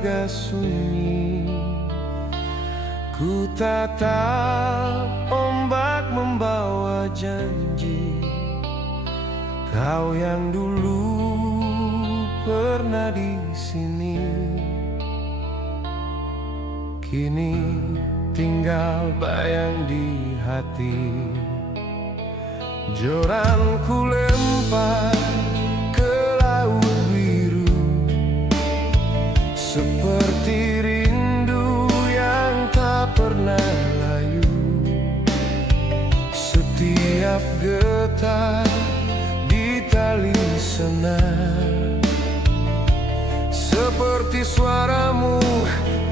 dermaga sunyi. Ku tatap ombak membawa janji, kau yang dulu pernah di sini, kini tinggal bayang di hati. Joran ku lempar ke laut biru, seperti rindu yang tak pernah layu. Setiap getar di tali senar, seperti suaramu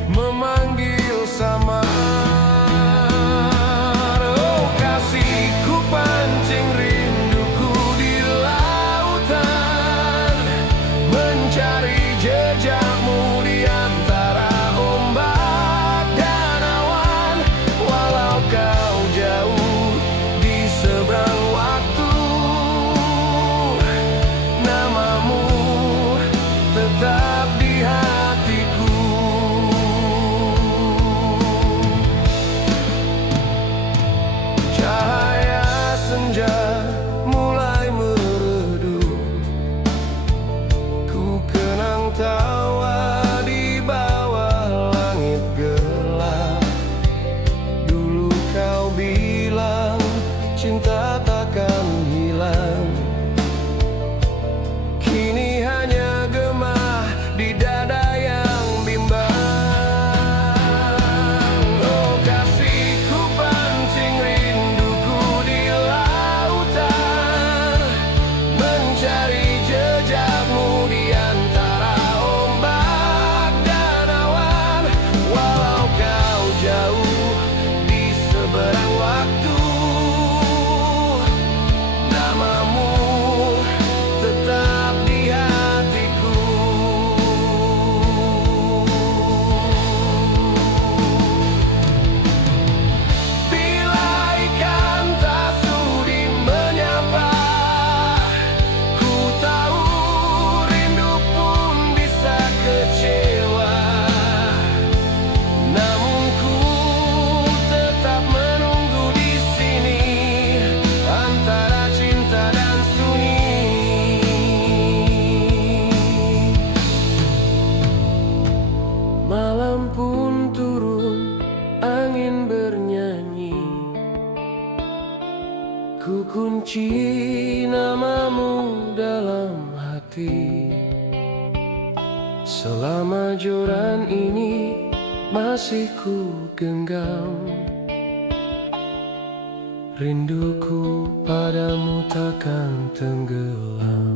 memanggil samar. Oh kasihku, pancing rinduku di lautan, mencari jejakmu di antara ombak dan awan. Walau kau jauh di seberang waktu, namamu tetap di hatiku. Cahaya senja mulai meredup, ku kenang tawa di bawah langit gelap. Dulu kau bilang cinta takkan hilang, kini hanya gemah di dada yang bimbang. Oh kasihku, pancing rinduku di lautan, mencari jejakmu di antara ombak dan awan. Walau kau jauh di seberang waktu, namamu tetap di hatiku. Bila ikan tak sudi menyapa, ku tahu rindu pun bisa kecewa. Namun ku tetap menunggu di sini, antara cinta dan sunyi. Malam pun turun, angin bernyanyi, ku kunci namamu dalam hati. Selama joran ini masih ku genggam, rinduku padamu takkan tenggelam.